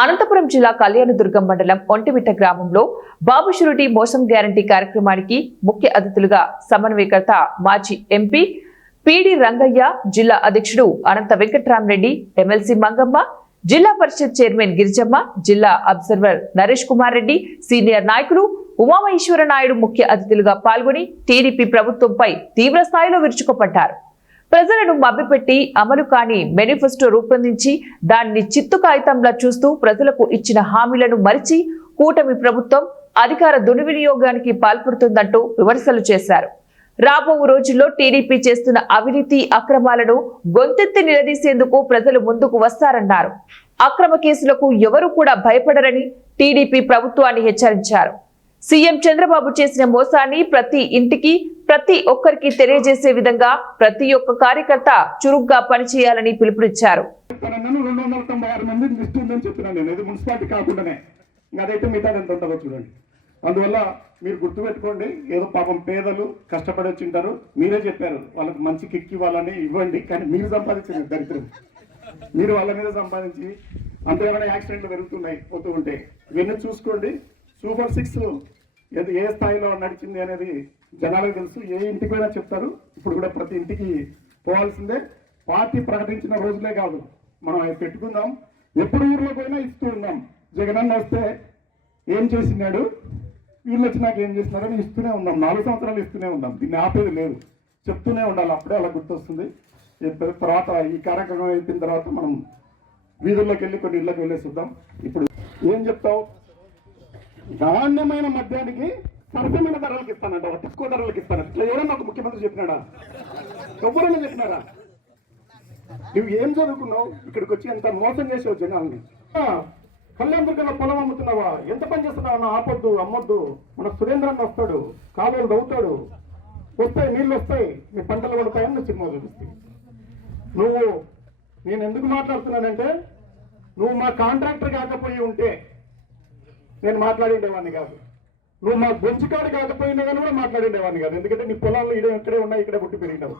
అనంతపురం జిల్లా కళ్యాణదుర్గం మండలం ఒంటిమిట్ట గ్రామంలో బాబు షూరిటీ మోసం గ్యారంటీ కార్యక్రమానికి ముఖ్య అతిథులుగా సమన్వయకర్త మాజీ ఎంపీ పిడి రంగయ్య, జిల్లా అధ్యక్షుడు అనంత వెంకట్రామరెడ్డి, ఎమ్మెల్సీ మంగమ్మ, జిల్లా పరిషత్ చైర్మన్ గిరిజమ్మ, జిల్లా అబ్జర్వర్ నరేష్ కుమార్ రెడ్డి, సీనియర్ నాయకులు ఉమామహేశ్వర నాయుడు ముఖ్య అతిథులుగా పాల్గొని టీడీపీ ప్రభుత్వంపై తీవ్ర స్థాయిలో విరుచుకుపడ్డారు. ప్రజలను మభ్యపెట్టి అమలు కాని మేనిఫెస్టో రూపొందించి దాన్ని చిత్తు కాగితంలా చూస్తూ ప్రజలకు ఇచ్చిన హామీలను మరిచి కూటమి ప్రభుత్వం అధికార దుర్వినియోగానికి పాల్పడుతుందంటూ విమర్శలు చేశారు. రాబో రోజుల్లో టీడీపీ చేస్తున్న అవినీతి అక్రమాలను గొంతెత్తి నిలదీసేందుకు ప్రజలు ముందుకు వస్తారన్నారు. అక్రమ కేసులకు ఎవరు కూడా భయపడరని టీడీపీ ప్రభుత్వాన్ని హెచ్చరించారు. సీఎం చంద్రబాబు చేసిన మోసాన్ని ప్రతి ఇంటికి, ప్రతి ఒక్కరికి తెలియజేసే విధంగా ప్రతి ఒక్క కార్యకర్త చురుగ్గా పనిచేయాలని పిలుపునిచ్చారు. అందువల్ల మీరు గుర్తుపెట్టుకోండి, ఏదో పాపం పేదలు కష్టపడి వచ్చింటారు, మీరే చెప్పారు వాళ్ళకి మంచి కిక్కి వాళ్ళని ఇవ్వండి, కానీ మీరు సంపాదించిన దరిద్రం మీరు వాళ్ళ మీద సంపాదించి అంతేమైనా యాక్సిడెంట్లు పెరుగుతున్నాయి పోతూ ఉంటే ఇవన్నీ చూసుకోండి. సూపర్ 6 ఏ స్థాయిలో నడిచింది అనేది జనాలకు తెలుసు. ఏ ఇంటికి పోయినా చెప్తారు. ఇప్పుడు కూడా ప్రతి ఇంటికి పోవాల్సిందే. పార్టీ ప్రకటించిన రోజులే కాదు, మనం అవి పెట్టుకుందాం. ఎప్పుడు ఊర్లో పోయినా ఇస్తూ ఉన్నాం. జగనన్న వస్తే ఏం చేసినాడు, వీళ్ళు వచ్చినాక ఏం చేసినారని ఇస్తూనే ఉన్నాం. 4 సంవత్సరాలు ఇస్తూనే ఉన్నాం. దీన్ని ఆపేది లేదు, చెప్తూనే ఉండాలి. అప్పుడే అలా గుర్తొస్తుంది. తర్వాత ఈ కార్యక్రమం అయిపోయిన తర్వాత మనం వీధుల్లోకి వెళ్ళి కొన్ని ఇళ్ళకి వెళ్ళేసి వద్దాం. ఇప్పుడు ఏం చెప్తావు? నాణ్యమైన మద్యానికి సరసమైన ధరలకు ఇస్తానంట, తక్కువ ధరలకు ఇస్తానంట. ఇట్లా ఎవరన్నా ఒక ముఖ్యమంత్రి చెప్పినాడా? ఎవరైనా చెప్పినారా? నువ్వు ఏం చదువుకున్నావు? ఇక్కడికి వచ్చి ఎంత మోసం చేసావు జనాల్ని. కళ్యాణదుర్గంలో పొలం అమ్ముతున్నావా? ఎంత పని చేస్తున్నావు? ఆపొద్దు, అమ్మొద్దు. మన సురేంద్రన్న వస్తాడు, కాలువలు దవ్వుతాడు, వస్తాయి నీళ్ళు వస్తాయి, మీ పంటలు పడతాయని సినిమా చూపిస్తాయి. నేను ఎందుకు మాట్లాడుతున్నానంటే, నువ్వు మా కాంట్రాక్టర్ కాకపోయి ఉంటే నేను మాట్లాడిండేవాడిని కాదు. నువ్వు మా గొంచుకాడు కాకపోయినా కానీ కూడా మాట్లాడిండేవాడిని కాదు. ఎందుకంటే నీ పొలాలు ఇక్కడే ఉన్నాయి, ఇక్కడే పుట్టి పెరిగినావు.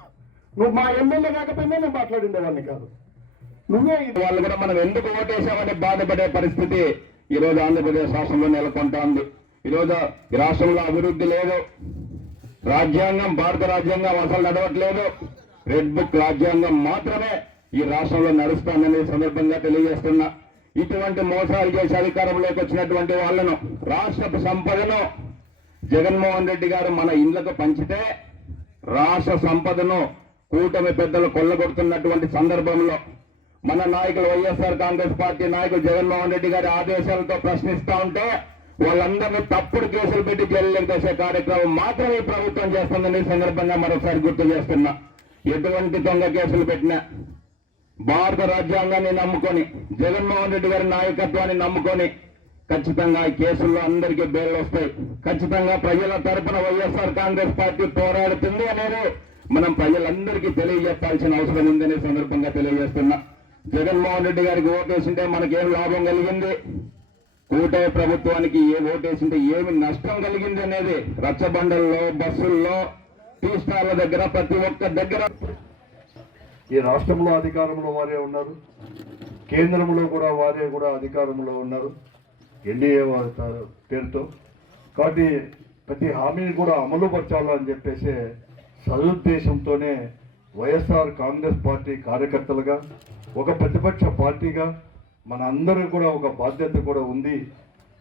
నువ్వు మా ఎమ్మెల్యే కాకపోయినా నేను మాట్లాడిండేవాడిని కాదు. నువ్వే వాళ్ళు కూడా మనం ఎందుకు ఓటేసామని బాధపడే పరిస్థితి ఈరోజు ఆంధ్రప్రదేశ్ రాష్ట్రంలో నెలకొంటోంది. ఈరోజు ఈ రాష్ట్రంలో అభివృద్ధి లేదు. రాజ్యాంగం, భారత రాజ్యాంగం అసలు నడవట్లేదు. రెడ్ బుక్ రాజ్యాంగం మాత్రమే ఈ రాష్ట్రంలో నడుస్తుందనే సందర్భంగా తెలియజేస్తున్నా. ఇటువంటి మోసాలు చేసి అధికారంలోకి వచ్చినటువంటి వాళ్లను, రాష్ట్ర సంపదను జగన్మోహన్ రెడ్డి గారు మన ఇళ్లకు పంచితే రాష్ట్ర సంపదను కూటమి పెద్దలు కొల్లగొడుతున్నటువంటి సందర్భంలో మన నాయకులు, వైఎస్ఆర్ కాంగ్రెస్ పార్టీ నాయకులు జగన్మోహన్ రెడ్డి గారి ఆదేశాలతో ప్రశ్నిస్తూ ఉంటే వాళ్ళందరినీ తప్పుడు కేసులు పెట్టి జైలులోకి వేసే కార్యక్రమం మాత్రం ఈ ప్రభుత్వం చేస్తుందని సందర్భంగా మరోసారి గుర్తు చేస్తున్నా. ఎటువంటి దొంగ కేసులు పెట్టినా భారత రాజ్యాంగాన్ని నమ్ముకొని, జగన్మోహన్ రెడ్డి గారి నాయకత్వాన్ని నమ్ముకొని ఖచ్చితంగా ఈ కేసుల్లో అందరికీ బెయిల్ వస్తాయి. ఖచ్చితంగా ప్రజల తరపున వైఎస్ఆర్ కాంగ్రెస్ పార్టీ పోరాడుతుంది అనేది మనం ప్రజలందరికీ తెలియజెప్పాల్సిన అవసరం ఉందనే సందర్భంగా తెలియజేస్తున్నా. జగన్మోహన్ రెడ్డి గారికి ఓటేసింటే మనకేం లాభం కలిగింది, కూటమి ప్రభుత్వానికి ఏ ఓటేసింటే ఏమి నష్టం కలిగింది అనేది రచ్చబండల్లో, బస్సుల్లో, టీ స్టార్ల దగ్గర, ప్రతి ఒక్క దగ్గర ఈ రాష్ట్రంలో అధికారంలో వారే ఉన్నారు, కేంద్రంలో కూడా వారే కూడా అధికారంలో ఉన్నారు ఎన్డీఏ పేరుతో. కాబట్టి ప్రతి హామీని కూడా అమలు పరచాలని చెప్పేసి సదుద్దేశంతోనే వైఎస్ఆర్ కాంగ్రెస్ పార్టీ కార్యకర్తలుగా, ఒక ప్రతిపక్ష పార్టీగా మన అందరూ కూడా ఒక బాధ్యత కూడా ఉంది.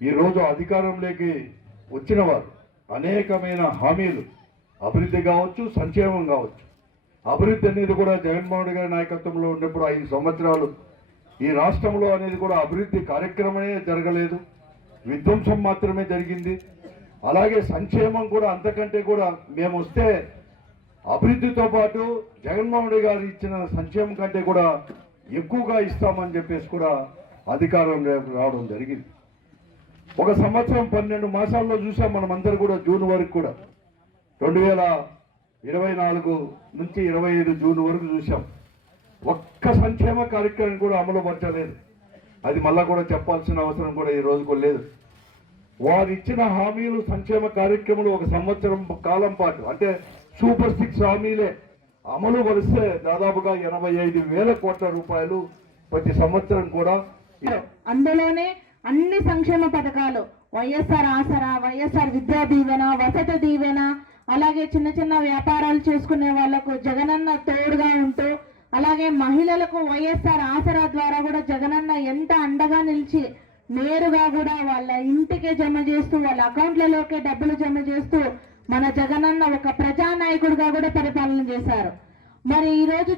ఈరోజు అధికారంలోకి వచ్చిన వారు అనేకమైన హామీలు, అభివృద్ధి కావచ్చు, సంక్షేమం కావచ్చు. అభివృద్ధి అనేది కూడా జగన్మోహన్ గారి నాయకత్వంలో ఉన్నప్పుడు 5 సంవత్సరాలు ఈ రాష్ట్రంలో అనేది కూడా అభివృద్ధి కార్యక్రమమే జరగలేదు, విధ్వంసం మాత్రమే జరిగింది. అలాగే సంక్షేమం కూడా అంతకంటే కూడా మేము వస్తే అభివృద్ధితో పాటు జగన్మోహన్ రెడ్డి గారు ఇచ్చిన సంక్షేమం కంటే కూడా ఎక్కువగా ఇస్తామని చెప్పేసి కూడా అధికారం రావడం జరిగింది. 1 సంవత్సరం 12 మాసాల్లో చూసాం మనం అందరూ కూడా. జూన్ వరకు కూడా 2024 నుంచి 25 జూన్ వరకు చూసాం. ఒక్క సంక్షేమ కార్యక్రమం కూడా అమలు పరచలేదు. అది మళ్ళా కూడా చెప్పాల్సిన అవసరం కూడా ఈ రోజుకు లేదు. వారు ఇచ్చిన హామీలు, సంక్షేమ కార్యక్రమాలు 1 సంవత్సరం కాలం పాటు అంటే సూపర్ 6 హామీలే అమలు పరిస్తే దాదాపుగా 85,000 కోట్ల రూపాయలు ప్రతి సంవత్సరం కూడా అందులోనే అన్ని సంక్షేమ పథకాలు వైఎస్ఆర్ ఆసరా, వైఎస్ఆర్ విద్యా దీవెన, వసతి దీవెన, అలాగే చిన్న చిన్న వ్యాపారాలు చేసుకునే వాళ్లకు జగనన్న తోడుగా ఉంటూ, అలాగే మహిళలకు వైఎస్ఆర్ ఆసరా ద్వారా కూడా జగనన్న ఎంత అండగా నిలిచి నేరుగా కూడా వాళ్ళ ఇంటికే జమ చేస్తూ వాళ్ళ అకౌంట్లలోకే డబ్బులు జమ చేస్తూ మన జగనన్న ఒక ప్రజానాయకుడిగా కూడా పరిపాలన చేశారు. మరి ఈ రోజు